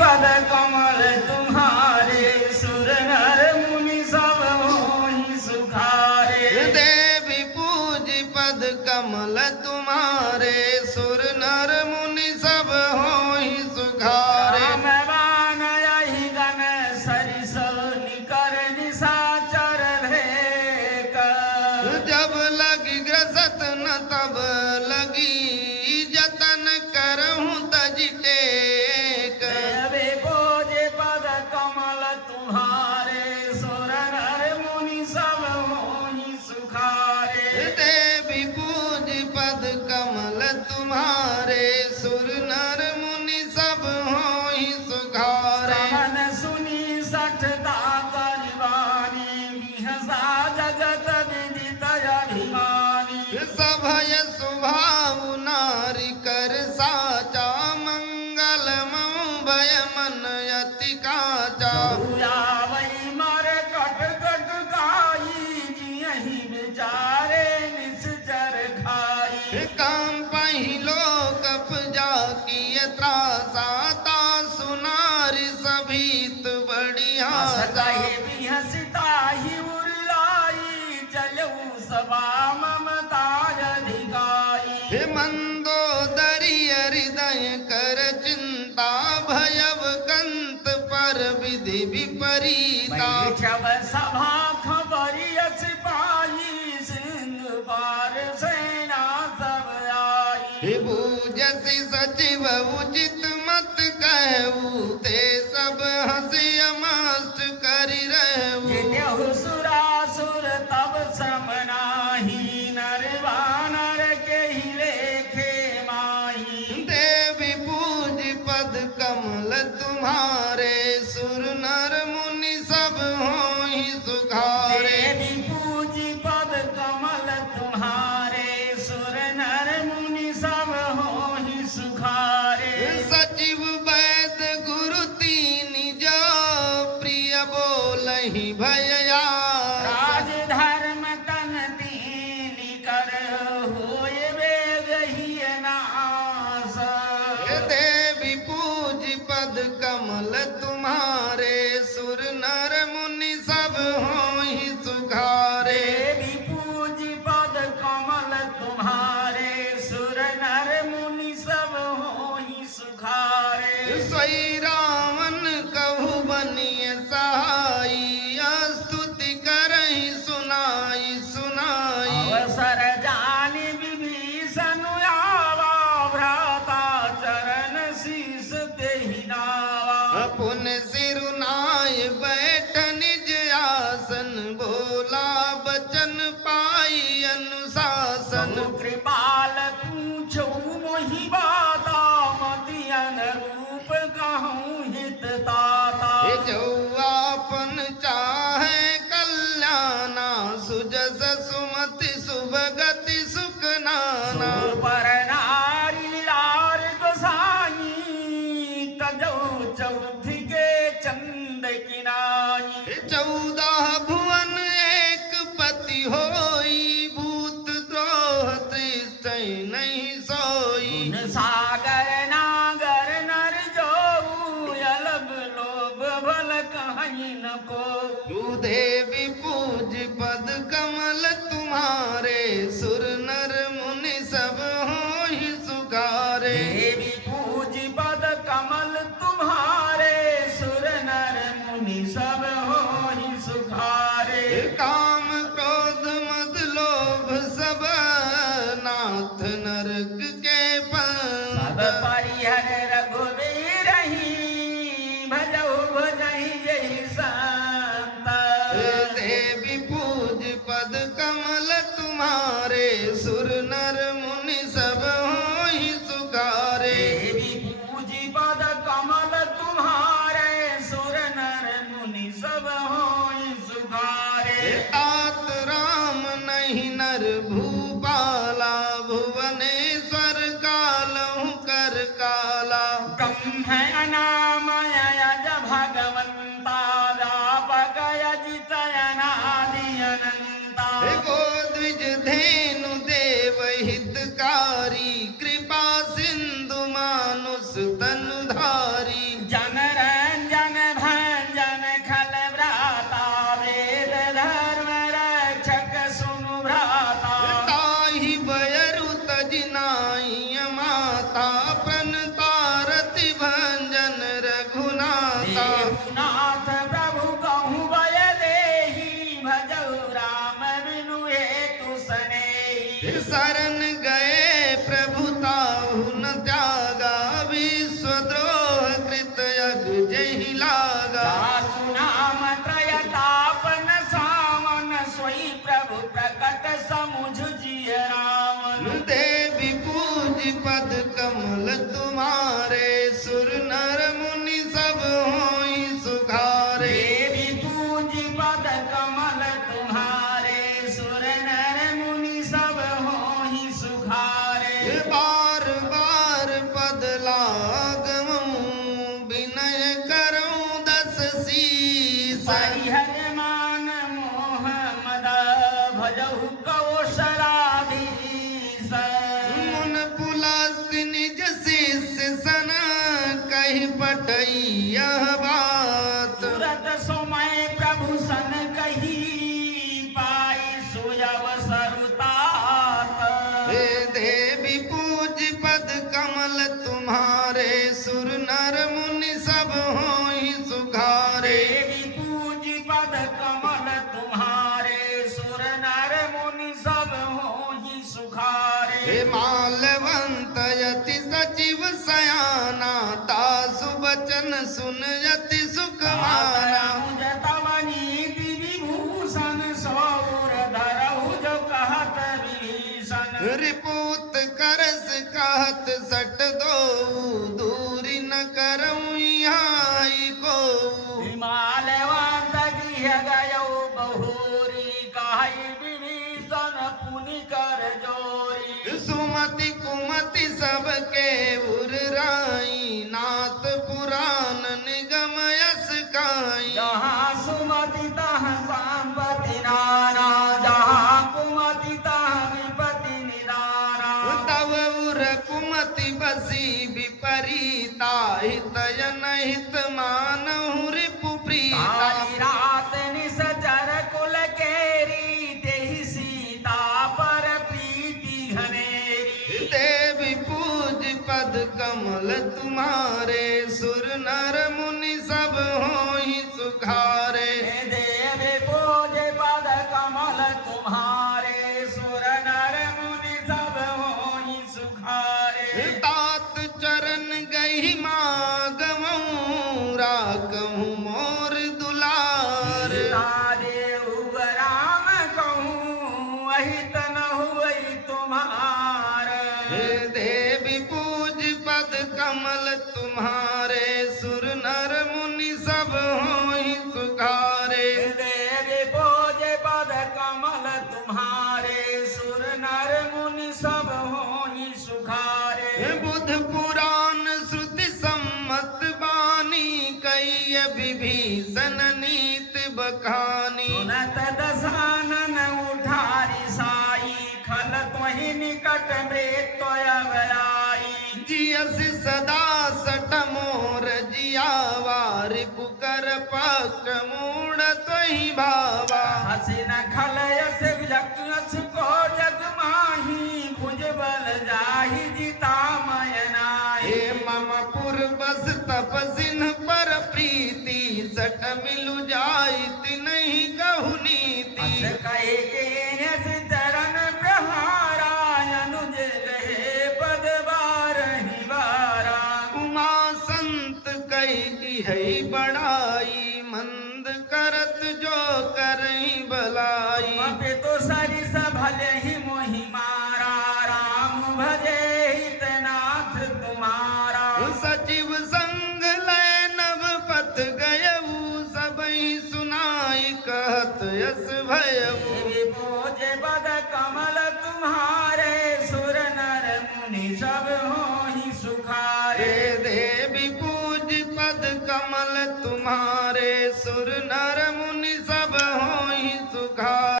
पद कमल तुम्हारे सुर नर मुनि सब होहि सुखारे। देवी पूजी पद कमल तुम्हारे सुर नर मुनि सब होहि सुखारे। राम बाण यही गण सरिस निकर निशाचर भेक। जब लगी ग्रसत न तब लगी जतन करहूँ तज टेक। देवी पूजे पद कमल तुम्हारे सुर नर मुनि सब होहि सुखारे। देवी पूजी पद कमल तुम्हारे सुर नर मुनि सब होहि सुखारे। श्रवण सुनी सठता परिवानी बिहसा जगत विदित अभिमानी। सभय स्वभाव नारी कर साचा मंगल मऊ भय मन अति काचा। वही मर कट कट खाई जियहि बेचारे निश्चर खाई। काम पहिलो कप जा किय त्रासाता सुनारी सभीत बढ़िया। सदाए बिहसता ही उरलाई चलऊ सभा ममता अधिकाई। मंदोदरी हृदय कर चिंता भयव कंत पर विधि विपरीता। बैठब सभा खबरियस पाई सिंह पार सेना सब आई। बूझसी सचिव उचित मत कहू ते सब हंसी मस्त करि रहू। देहु सुरासुर तब श्रम नाही नर वानर के ही लेखे माही। देवी पूज पद कमल तुम्हारे सुर नर मुनि सब होहि सुखारे। देवी पूजी पद कमल तुम्हारे सुर नर मुनि सब होहि सुखारे। सचिव वैद गुरु तीन जो प्रिय बोलहि भयया। राज धर्म तन तीन कर होय वेद ही नाश। देवी पूज पद कमल तुम्हारे सुर नर मुनि सब होहि सुखारे। देवी पूजी पद कमल तुम्हारे सुर नर मुनि सब होहि सुखारे। सोई रावण कहु बनिय सहाई स्तुति करहि सुनाई सुनाई। अवसर जानि विभीषण आवा भ्राता चरण शीस देहि नावा। पुन सिरुनाय बैठ निज आसन बोला बचन पाई अनुशासन। कृपाल पूछो मोहि बाता मति अनुरूप कहूँ हित ताता। जो आपन चाहे कल्याणा सुजस सुमति सुभगति सुख नाना। पर नारी लार गोसाई तजौ चौथी के चंद किनाई। 14 भुवन एक पति होई भूत द्रोह त्रिष्ठै नहीं सोई। सागर नागर नर जो अलग लोभ भल कहीं न को। देवी पूज पद कमल तुम्हारे सुर नर मुनि सब होहि सुखारे। देवी पूजी पद कमल तुम्हारे सुर नर मुनि सब होहि सुखारे। काम क्रोध मद लोभ सब नाथ नरक के सब पंथ। परिहर रघुवीर ही भजहु भजहि यही संत। देवी पूज पद कमल तुम्हारे सुर नर मुनि सब होहि सुखारे। देवी पूजी पद कमल तुम्हारे सुर नर मुनि सब होहि सुखारे। तात राम नहीं नर भूपाला भुवनेश्वर कालहु कर काला। ब्रह्म अनामय यज भगवंता व्यापक यजित अनादि अनंता। गोद्विज धेनु देव हितकारी कृपा सिंधु मानुष तनुधारी। जन परिहरमान मोह मद भजहु कौशलाधीश मुन पुलस्त्य निज शिष्य सन कहि पटई यह बात तुरत समय प्रभु सन कही पाई सुअवसर तात हे देवी पूज पद कमल तुम्हारे सुर नर मुनि सब होई सुखारे देवी पूज पद कमल तुम्हारे सुर नर मुनि सब होहि सुखारे हे मालवंत यति सचिव सयाना तासु बचन सुन यति सुख माना नीति विभूषण सौर धरहु जो कहत विभीषण रिपुत करस कहत सट दो दूरी न करऊं यहाँ को हिमालयवंत गृह गयो बहुरी काहि विभीषण पुनि कर जोरी सुमति कुमति सबके उर राई नाथ पुराण निगम यस काई जहाँ सुमति तहाँ संपत्ति नाना जहाँ कुमति तहाँ विपत्ति निदाना तव उर कुमति बसी विपरीता हित जनहित मानहु रिपु प्रीता काली रात निसचर कुल केरी तेहि सीता पर प्रीति घनेरी देवी पूज पद कमल तुम्हारे सुर नर मुनि सब होहि सुखारे देवी पूज पद कमल तुम्हारे सुर नर मुनि सब होहि सुखारे तात चरण गई मागमऊं राखहूं मोर दुलार देहु राम कहूँ अहित न हुई तुम्हार हे देवी पूज पद कमल तुम्हारे सुर नर मुनि सब होहि सुखारे देवी पूज पद कमल तुम्हारे सुर नर मुनि सब होहि सुखारे बुध पुराण श्रुति सम्मत बानी कई विभीषण नीत बखानी सुनत दशानन उठारी साई खल त्वहि निकट मृत्युय गयाई जियस सदा सट मोर जियावारि पुकर पक्ष मूढ़ तोहि भावा हसिन खलयस विलकस को जग माही भुज बल जाहि जिता मयनाई हे मम पुर बस तपसिन पर प्रीति सट मिलु जाइत नहीं कहु अस नीति कहे के नस चरण प्रहारा अनुज गए पद बारहि बारा उमा संत कही है बड़ाई मंद करत जो करही भलाई पे तो सरिस भले ही मोहि मारा राम भजे हित नाथ तुम्हारा सचिव